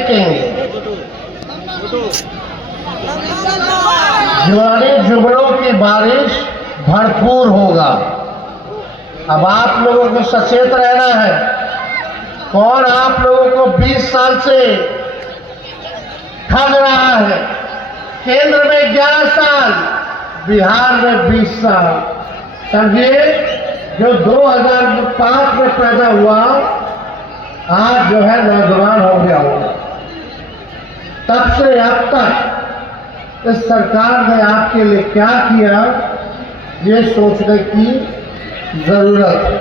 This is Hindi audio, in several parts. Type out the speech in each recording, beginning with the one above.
फेंकेंगे। जुआरी जुगड़ों की बारिश भरपूर होगा। अब आप लोगों को सचेत रहना है। कौन आप लोगों को 20 साल से ठग रहा है? केंद्र में 11 साल, बिहार में 20 साल। समझिए, जो 2005 में पैदा हुआ आज जो है नौजवान हो गया होगा। तब से अब तक इस सरकार ने आपके लिए क्या किया, ये सोचने की जरूरत है।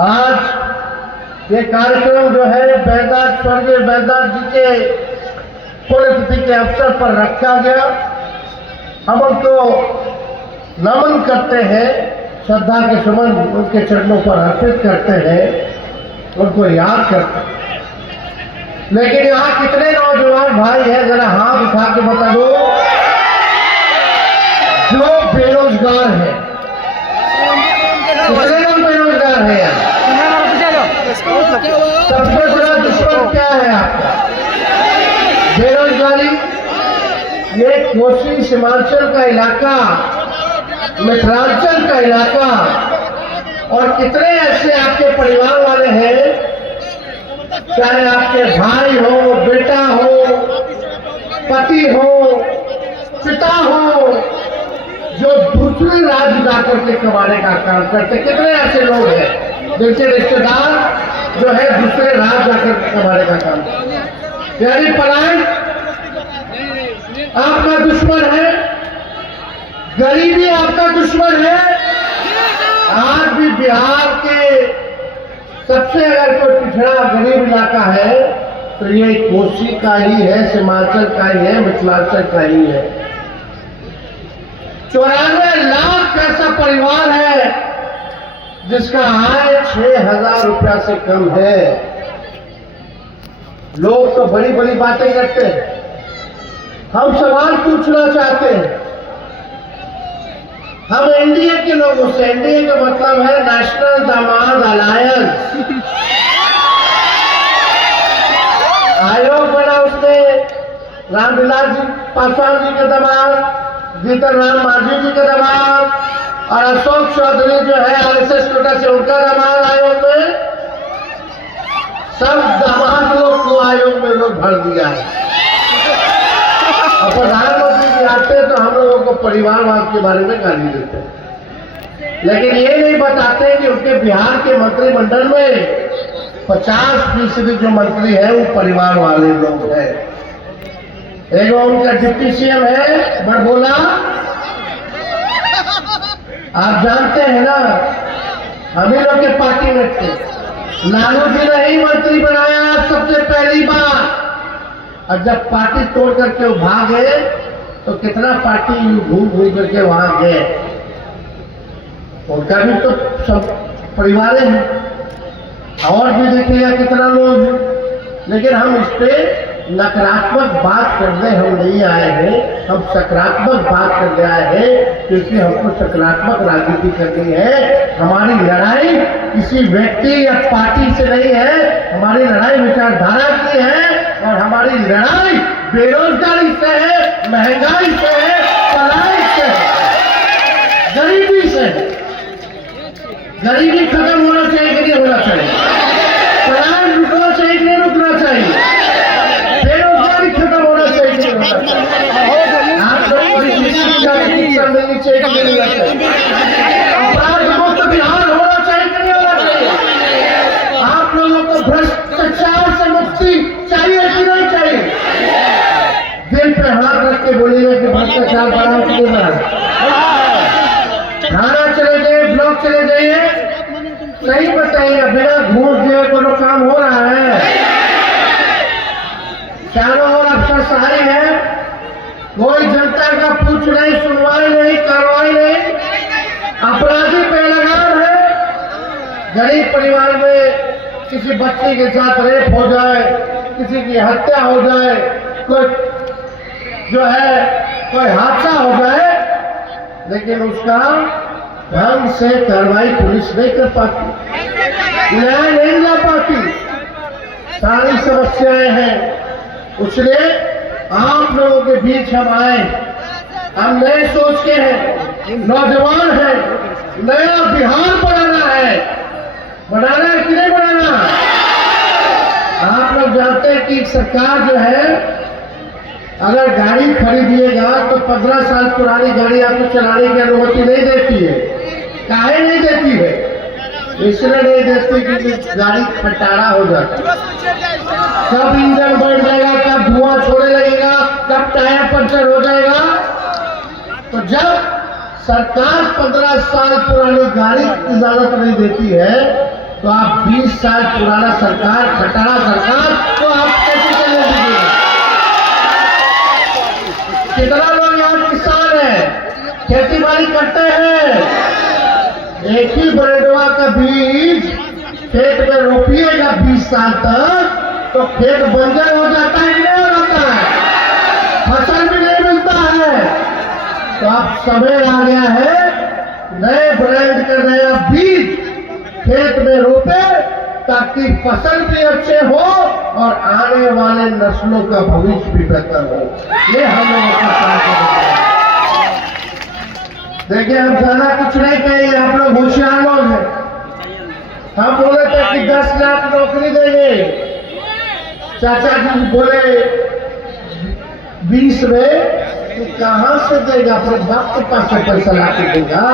आज ये कार्यक्रम जो है बैदात, स्वर्गीय बैदात जी के पुण्यतिथि के अवसर पर रखा गया। हम उनको नमन करते हैं, श्रद्धा के सुमन उनके चरणों पर अर्पित करते हैं, उनको याद करते हैं। लेकिन यहाँ कितने नौजवान भाई हैं, जरा हाथ उठा के बता दो, जो बेरोजगार है? कितने लोग बेरोजगार है यहाँ? सबसे बड़ा दुश्मन क्या है आपका? बेरोजगारी। ये कोसी सीमांचल का इलाका, मिथिलांचल का इलाका, और कितने ऐसे आपके परिवार वाले हैं, चाहे आपके भाई हो, बेटा हो, पति हो, पिता हो, जो दूसरे राज्य जाकर के कमाने का काम करते। कितने ऐसे लोग हैं जिनके रिश्तेदार जो है दूसरे राज्य जाकर के कमाने का काम करते। यानी पलायन आपका दुश्मन है, गरीबी आपका दुश्मन है। आज भी बिहार के सबसे अगर कोई पिछड़ा गरीब इलाका है तो ये कोसी का ही है, सीमांचल का ही है, मिथिलांचल का ही है। 94 लाख ऐसा परिवार है जिसका आय 6,000 रुपया से कम है। लोग तो बड़ी बड़ी बातें करते हैं। हम सवाल पूछना चाहते हैं हम एनडीए के लोगों से। एनडीए का मतलब है नेशनल दामाद अलायंस। आयोग बना उसमें रामविलास जी पासवान जी के दामाद, जीतन राम मांझी जी के दामाद, और अशोक चौधरी जो है आरएसएस कोटा से उनका दामाद आयोग में। सब दामाद लोग को आयोग में लोग भर दिया है। और प्रधानमंत्री जी आते हैं तो हम लोगों को परिवारवाद के बारे में गाली देते हैं, लेकिन ये नहीं बताते कि उनके बिहार के मंत्रिमंडल में 50% जो मंत्री है वो परिवार वाले लोग हैं। एक उनका डिप्टी सीएम है बड़बोला, आप जानते हैं ना, हम ही लोग के पार्टी में थे। लालू जी ने ही मंत्री बनाया सबसे पहली बार। और जब पार्टी तोड़ करके वो भाग गए तो कितना पार्टी घूम घूम करके वहां गए। उनका भी तो सब परिवार है, और भी देखिएगा कितना लोग हैं। लेकिन हम इस पे नकारात्मक बात करने हम नहीं आए हैं, हम सकारात्मक बात करने आए हैं, क्योंकि हमको सकारात्मक राजनीति करनी है। हमारी लड़ाई किसी व्यक्ति या पार्टी से नहीं है, हमारी लड़ाई विचारधारा की है, और हमारी लड़ाई बेरोजगारी से है, महंगाई से है, पलायन से है, गरीबी से है। गरीबी खत्म होना चाहिए कि नहीं होना चाहिए? पलायन रुकना चाहिए कि नहीं रुकना चाहिए? बेरोजगारी खत्म होना चाहिए कि नहीं होना चाहिए? आप लोग को शिक्षा की शिक्षा मिलनी चाहिए कि नहीं होना चाहिए? अपराध मुक्त बिहार होना चाहिए कि नहीं होना चाहिए? आप लोगों को भ्रष्टाचार से मुक्ति चाहिए कि नहीं चाहिए? दिल पे हाथ रख के बोलिएगा कि भ्रष्टाचार बढ़ाओ कि नहीं बढ़ाओ? थाना चले जाइए, ब्लॉक चले जाइए, सही बताइए, बिना घूस दिए कोनो काम हो रहा है? चारों ओर अफसरशाही है, कोई जनता का पूछ नहीं, सुनवाई नहीं, कार्रवाई नहीं, अपराधी पे लगाम है। गरीब परिवार में किसी बच्चे के साथ रेप हो जाए, किसी की हत्या हो जाए, कोई जो है कोई हादसा हो जाए, लेकिन उसका ढंग से कार्रवाई पुलिस नहीं कर पाती, न्याय नहीं ला पाती। सारी समस्याएं हैं। उसने आप लोगों के बीच हम आए, हम नए सोच के हैं, नौजवान हैं, नया बिहार बनाना है कि नहीं बनाना। आप लोग जानते हैं कि सरकार जो है अगर गाड़ी खरीदिएगा तो 15 साल पुरानी गाड़ी आपको चलाने की अनुमति नहीं देती है। काहे नहीं देती है? इसलिए नहीं देती क्योंकि गाड़ी खटारा हो जाती है, कब इंजन बढ़ जाएगा, कब धुआं छोड़ने लगेगा, कब टायर पंचर हो जाएगा। तो जब सरकार 15 साल पुरानी गाड़ी की इजाजत नहीं देती है तो आप 20 साल पुराना सरकार, खटारा सरकार, तो आप कैसे चलने दीजिएगा? कितना लोग यहाँ किसान है, खेती बाड़ी करते हैं, एक ही ब्रेडवा का बीज खेत में रोपिएगा 20 साल तक तो खेत बंजर हो जाता है, नहीं होता है, फसल भी नहीं मिलता है। तो अब समय आ गया है नए ब्रांड का नया बीज खेत में रोपे ताकि फसल भी अच्छे हो और आने वाले नस्लों का भविष्य भी बेहतर हो। ये हम लोगों का काम है। देखिए, हम ज्यादा कुछ नहीं कहेंगे, आप लोग होशियार लोग हैं। हम बोले थे कि 10 लाख नौकरी देंगे, चाचा जी बोले 20 में, तो कहां से देगा? अपने बाप के पास से पैसा ला के देगा।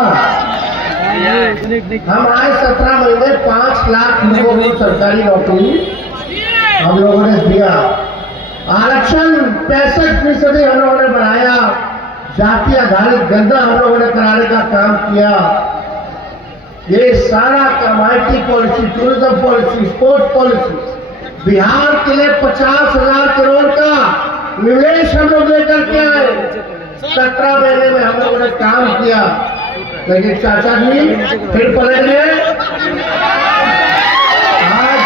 हम आए 17 महीने 5 लाख लोगों को सरकारी नौकरी हम लोगों ने दिया। आरक्षण 65% हम लोगों ने बढ़ाया। जाति आधारित गणना हम लोगों ने कराने का काम किया। ये सारा काम IT policy, tourism policy, sports policy, Bihar के लिए 50,000 करोड़ का निवेश हम लोग लेकर के आए। 17 महीने में हम लोगों ने काम किया। लेकिन चाचा जी फिर पलट गए। आज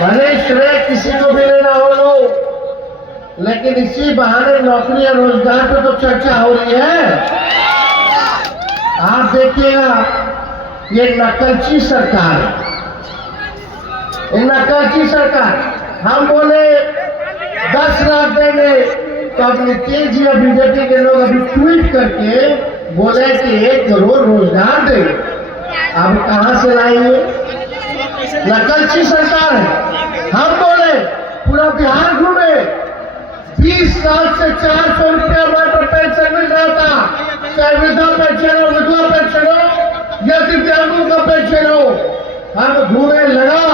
भले श्रेय किसी को भी लेना हो लो, लेकिन इसी बहाने नौकरी और रोजगार पे तो चर्चा हो रही है। आप देखिएगा, ये नकलची सरकार, ये नकलची सरकार। हम बोले 10 लाख देंगे तो अब नीतीश जी और बीजेपी के लोग अभी ट्वीट करके बोले कि 1 करोड़ रोजगार देंगे। अब कहां से लाएंगे? नकलची सरकार है। हम बोले पूरा बिहार घूमे, 20 साल से 400 रुपया मात्र पेंशन मिल रहा था, चाहे वृद्धा पेंशन हो, विधवा पेंशन हो या दिव्यांगों का पेंशन हो। हम घूमे लगा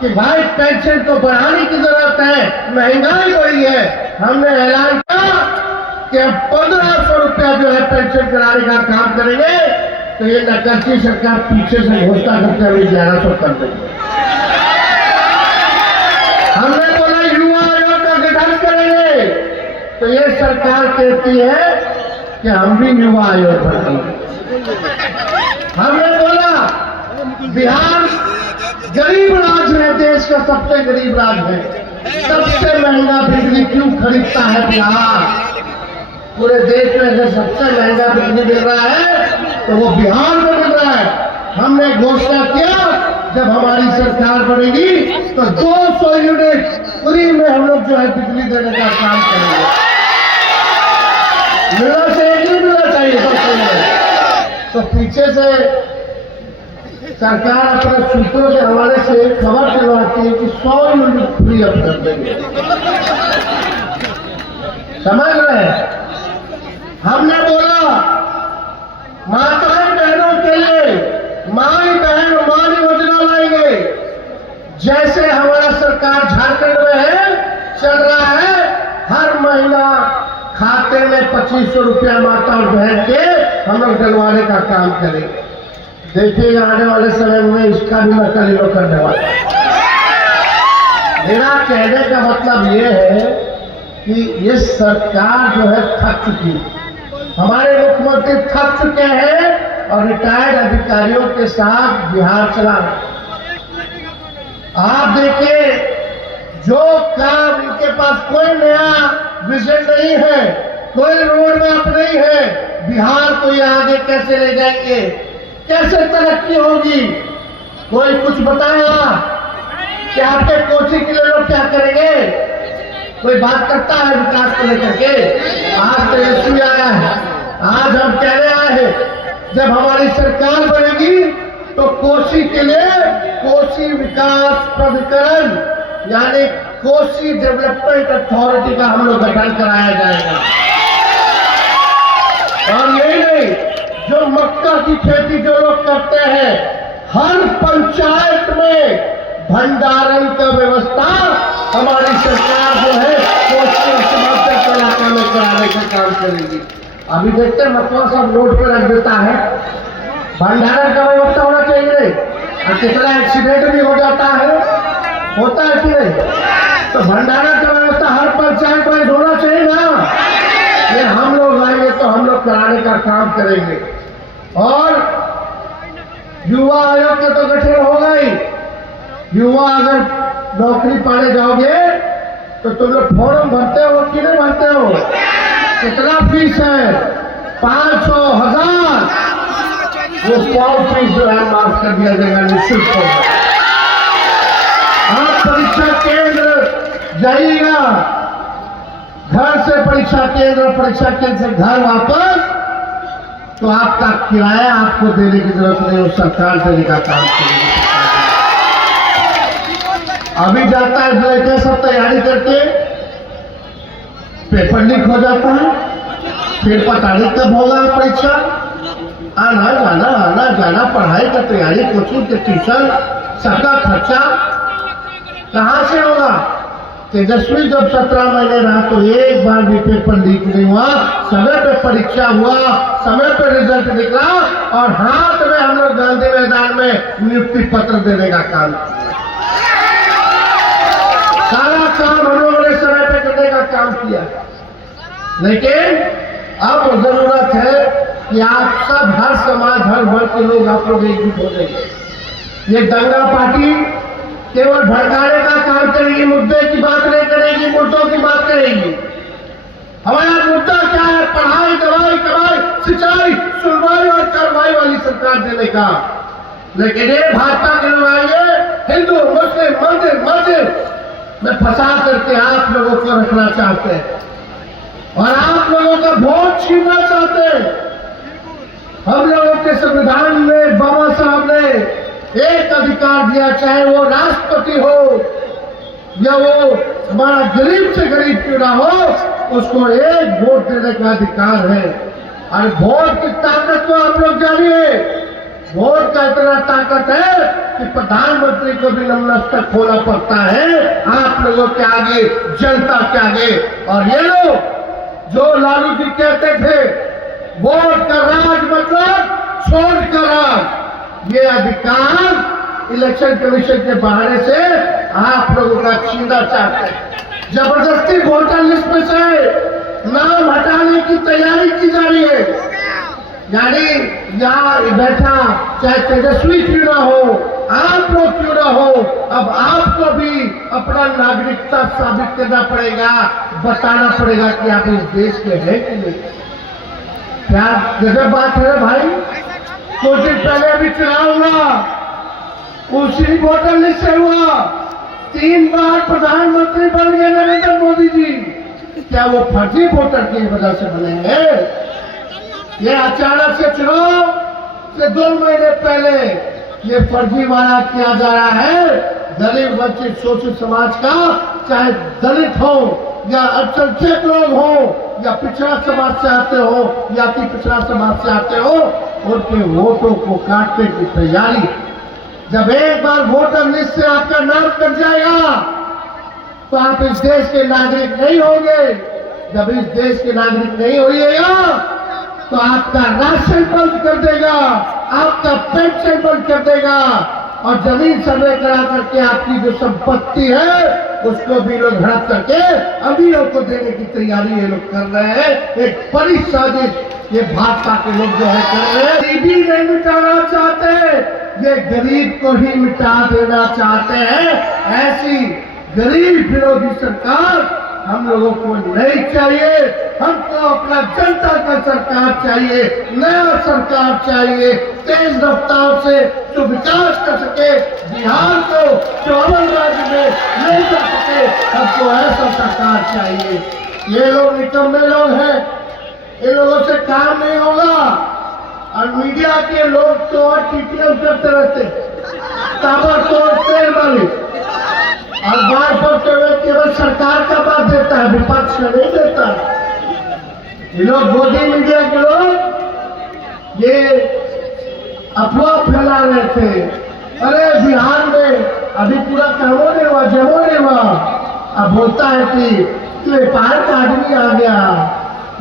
कि भाई पेंशन तो बढ़ाने की जरूरत है, महंगाई बढ़ी है। हमने ऐलान किया कि हम 1500 रुपया जो है पेंशन कराने का काम करेंगे। तो ये नकलची सरकार पीछे से घोषणा करके अभी 1100 कर देंगे। हमने बोला युवा आयोग का गठन करेंगे, तो ये सरकार कहती है कि हम भी युवा आयोग बनाएंगे। हमने बोला बिहार गरीब राज्य है, देश का सबसे गरीब राज्य है, सबसे महंगा बिजली क्यों खरीदता है बिहार? पूरे देश में अगर सबसे महंगा बिजली मिल रहा है तो वो बिहार में मिल रहा है। हमने घोषणा किया जब हमारी सरकार बनेगी तो 200 यूनिट फ्री में हम लोग जो है बिजली देने का काम करेंगे। मिलना चाहिए नहीं मिलना चाहिए? तो पीछे से सरकार अपने सूत्रों के हवाले से एक खबर चलवाती है कि 100 यूनिट फ्री अब कर देंगे। समझ रहे हैं? हमने बोला माताएं बहनों के लिए माई बहन मान योजना लाएंगे, जैसे हमारा सरकार झारखंड में है, चल रहा है। हर महीना खाते में 2500 रुपया माता और बहन के हम लोग डलवाने का काम करेंगे। देखिए आने वाले समय में इसका भी नकल लोग करने वाले। मेरा कहने का मतलब ये है कि ये सरकार जो है थक चुकी है। हमारे मुख्यमंत्री थक चुके हैं और रिटायर्ड अधिकारियों के साथ बिहार चला। आप देखिए, जो काम इनके पास कोई नया विजन नहीं है, कोई रोड मैप नहीं है, बिहार को ये आगे कैसे ले जाएंगे, कैसे तरक्की होगी, कोई कुछ बताएगा कि आपके कोचिंग के लिए लोग क्या करेंगे? कोई बात करता है विकास को लेकर के? आज तेजस्वी आया है, आज हम कहने आए हैं जब हमारी सरकार बनेगी तो कोसी के लिए कोसी विकास प्राधिकरण यानी कोसी डेवलपमेंट अथॉरिटी का हम लोग गठन कराया जाएगा। और यही नहीं, जो मक्का की खेती जो लोग करते हैं, हर पंचायत में भंडारण का व्यवस्था हमारी सरकार जो है कोसी और सीमांचल के इलाका में कराने का काम करेगी। अभी देखते हैं मक्का सब रोड पे रख देता है, भंडारण का व्यवस्था होना चाहिए नहीं, और कितना एक्सीडेंट भी हो जाता है, होता है कि नहीं? तो भंडारण का व्यवस्था हर पंचायत में होना चाहिए ना। ये हम लोग आएंगे तो हम लोग कराने का काम करेंगे। और युवा आयोग का तो गठन होगा ही। युवा अगर नौकरी पाने जाओगे तो तुम लोग फॉर्म भरते हो कि नहीं भरते हो? कितना फीस है? 500, 1000 वो फॉर्म फीस जो है माफ कर दिया जाएगा, निःशुल्क होगा। आप परीक्षा केंद्र जाइएगा, घर से परीक्षा केंद्र से घर वापस, तो आपका किराया आपको देने की जरूरत नहीं, वो सरकार देने का काम करेगी। अभी जाता है लड़के सब तैयारी करके, पेपर लीक हो जाता है, फिर पता नहीं कब होगा परीक्षा। आना जाना, पढ़ाई का तैयारी, कोचिंग के ट्यूशन, सबका खर्चा कहाँ से होगा? तेजस्वी जब 17 महीने रहा तो एक बार भी पेपर लीक नहीं हुआ, समय पे परीक्षा हुआ, समय पे रिजल्ट निकला, और हाथ में हम लोग गांधी मैदान में नियुक्ति पत्र देने का काम किया। सारा काम हम लोगों ने समय पे करने का काम किया। लेकिन अब जरूरत है कि आप सब, हर समाज, हर वर्ग के लोग, आप लोग एकजुट हो जाइए। ये दंगा पार्टी केवल भड़काने का काम करेगी, मुद्दे की बात नहीं करेगी, मुद्दों की बात करेगी। हमारा मुद्दा क्या है? पढ़ाई, दवाई, कमाई, सिंचाई, सुनवाई और कार्रवाई वाली सरकार देने का। लेकिन ये भाजपा के लोग आएंगे, हिंदू, मुस्लिम, मंदिर मस्जिद में फंसा करके आप लोगों को रखना चाहते हैं और आप लोगों का वोट छीनना चाहते हैं। हम लोगों के संविधान में बाबा साहब ने एक अधिकार दिया, चाहे वो राष्ट्रपति हो या वो हमारा गरीब से गरीब क्यों ना हो, उसको एक वोट देने का अधिकार है। और वोट की ताकत तो आप लोग जानिए, वोट का इतना ताकत है कि प्रधानमंत्री को भी नतमस्तक होना पड़ता है आप लोगों के आगे, जनता के आगे। और ये लोग जो लालू जी कहते थे वोट का राज मतलब छोड़ का राज, ये अधिकार इलेक्शन कमीशन के बहाने से आप लोगों का छीनना चाहते हैं। जबरदस्ती वोटर लिस्ट में से नाम हटाने की तैयारी की जा रही है। यानी यहाँ बैठा चाहे तेजस्वी क्यों ना हो, आप लोग क्यों ना हो, अब आपको भी अपना नागरिकता साबित करना पड़ेगा, बताना पड़ेगा कि आप इस देश के हैं कि नहीं। क्या गजब बात है भाई। कुछ दिन पहले अभी चुनाव हुआ, उसी वोटर लिस्ट से हुआ, 3 बार प्रधानमंत्री बन गए नरेंद्र मोदी जी। क्या वो फर्जी वोटर की वजह से बने हैं? ये अचानक से चुनाव से 2 महीने पहले ये फर्जी वादा किया जा रहा है गरीब, वंचित, शोषित समाज का, चाहे दलित हो या अल्पसंख्यक लोग हो या पिछड़ा समाज से आते हो या अति पिछड़ा समाज से आते हो, उनके वोटों को काटने की तैयारी। जब एक बार वोटर लिस्ट से आपका नाम कट जाएगा तो आप इस देश के नागरिक नहीं होंगे। जब इस देश के नागरिक नहीं होइएगा तो आपका राशन बंद कर देगा, आपका पेंशन बंद कर देगा, और जमीन सर्वे करा करके आपकी जो संपत्ति है उसको भी लोग हड़प करके अमीरों को देने की तैयारी ये लोग कर रहे हैं। एक बड़ी साजिश ये भाजपा के लोग जो है कर रहे हैं। गरीबी नहीं मिटाना चाहते, ये गरीब को ही मिटा देना चाहते हैं। ऐसी गरीब विरोधी सरकार हम लोगों को नहीं चाहिए। हमको अपना जनता का सरकार चाहिए, नया सरकार चाहिए, तेज रफ्तार से जो विकास कर सके, बिहार को चौवन राज्य में ले जा सके, हमको ऐसा सरकार चाहिए। ये लोग निकम्मे लोग हैं, इन लोगों से काम नहीं होगा। और मीडिया के लोग तो और टीटीएम करते रहते, ताबड़तोड़ तेल वाली, और बार पर केवल सरकार का बात देता है, विपक्ष का नहीं देता। ये लोग मोदी मीडिया के लोग ये अफवाह फैला रहे थे, अरे बिहार में अभी पूरा कामों नहीं हुआ, जमो नहीं हुआ। अब बोलता है कि नेपाल का आदमी आ गया,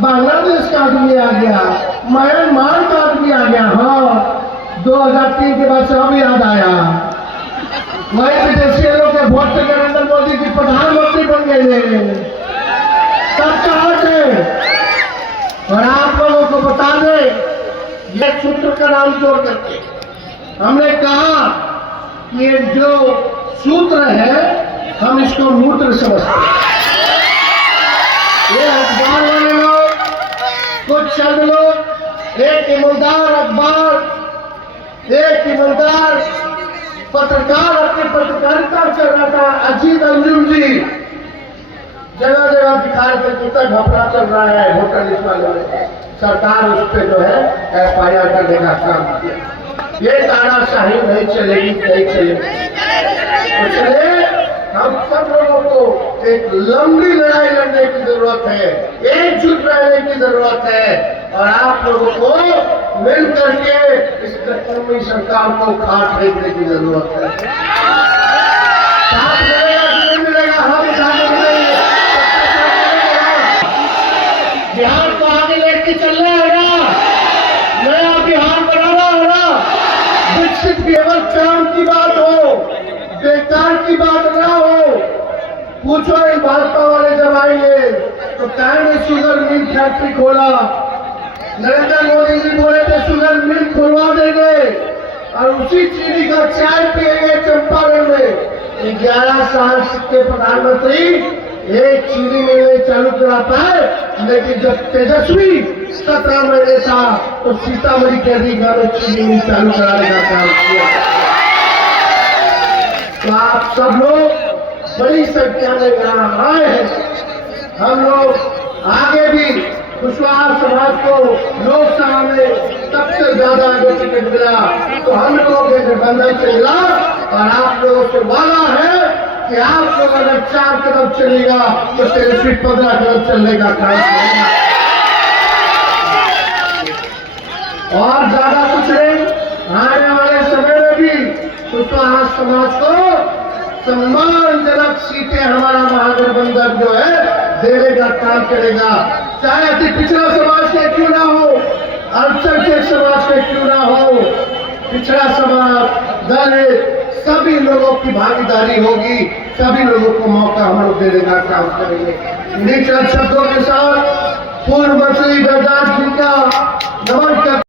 बांग्लादेश का आदमी आ गया, म्यांमार का आदमी आ गया। हाँ, 2003 के बाद से अब याद आया। वही विदेशी लोग के वोट से नरेंद्र मोदी जी प्रधानमंत्री बन गए, तब कहा थे। और आप लोगों को बता दें, ये सूत्र का नाम जोड़ करके हमने कहा कि ये जो सूत्र है हम इसको मूत्र समझते हैं। ये अखबार वाले लोग, कुछ चंद लोग, एक ईमानदार अखबार, एक ईमानदार पत्रकार अपनी पत्रकारिता कर रहा था, अजीत अंजुम जी जगह जगह दिखा रहे थे कितना घपला चल रहा है होटल लिस्ट वाले में। सरकार उस पर जो है FIR करने का काम किया। ये तानाशाही नहीं चलेगी, नहीं चलेगी। इसलिए हम सब लोगों को एक लंबी लड़ाई लड़ने की जरूरत है, एकजुट रहने की जरूरत है, और आप लोगों को मिल करके इस नकम्मी सरकार को खाट फेंकने की जरूरत है। साथ मिलेगा कि नहीं मिलेगा, हम बिहार को आगे लेके चलना है ना, नया बिहार बनाना है ना। विकसित केवल काम की बात हो, बेकार की बात ना हो। पूछो इन भाजपा वाले जब आएंगे तो क्या शुगर मिल फैक्ट्री खोला, नरेंद्र मोदी जी बोले थे शुगर मिल खुलवा देंगे, और उसी चीनी का चाय पिएंगे चंपारण में। 11 साल के प्रधानमंत्री एक चीनी मिल चालू करा पाए, लेकिन जब तेजस्वी 17 महीने था तो सीतामढ़ी के रीगा में चीनी मिल चालू कराने का काम किया। तो आप सब लोग बड़ी संख्या में यहाँ आए हैं। हम लोग आगे भी कुशवाहा समाज को लोकसभा में सबसे ज्यादा आगे टिकट मिला तो हम लोगों के गठबंधन से मिला, और आप लोगों से वादा है कि आप लोग अगर 4 कदम चलेगा तो तेजस्वी 15 कदम चलने का काम करेगा। और ज्यादा कुछ नहीं, आने वाले समय में भी कुशवाहा समाज को सम्मानजनक सीटें हमारा महागठबंधन जो है देने का काम करेगा, चाहे अति पिछड़ा समाज के क्यों ना हो, अल्पसंख्यक समाज के क्यों ना हो, पिछड़ा समाज, दलित, सभी लोगों की भागीदारी होगी, सभी लोगों को मौका हम लोग देने का काम करेंगे। इन्हीं चंद शब्दों के साथ पूर्व मंत्री बैजनाथ जी का नमन करते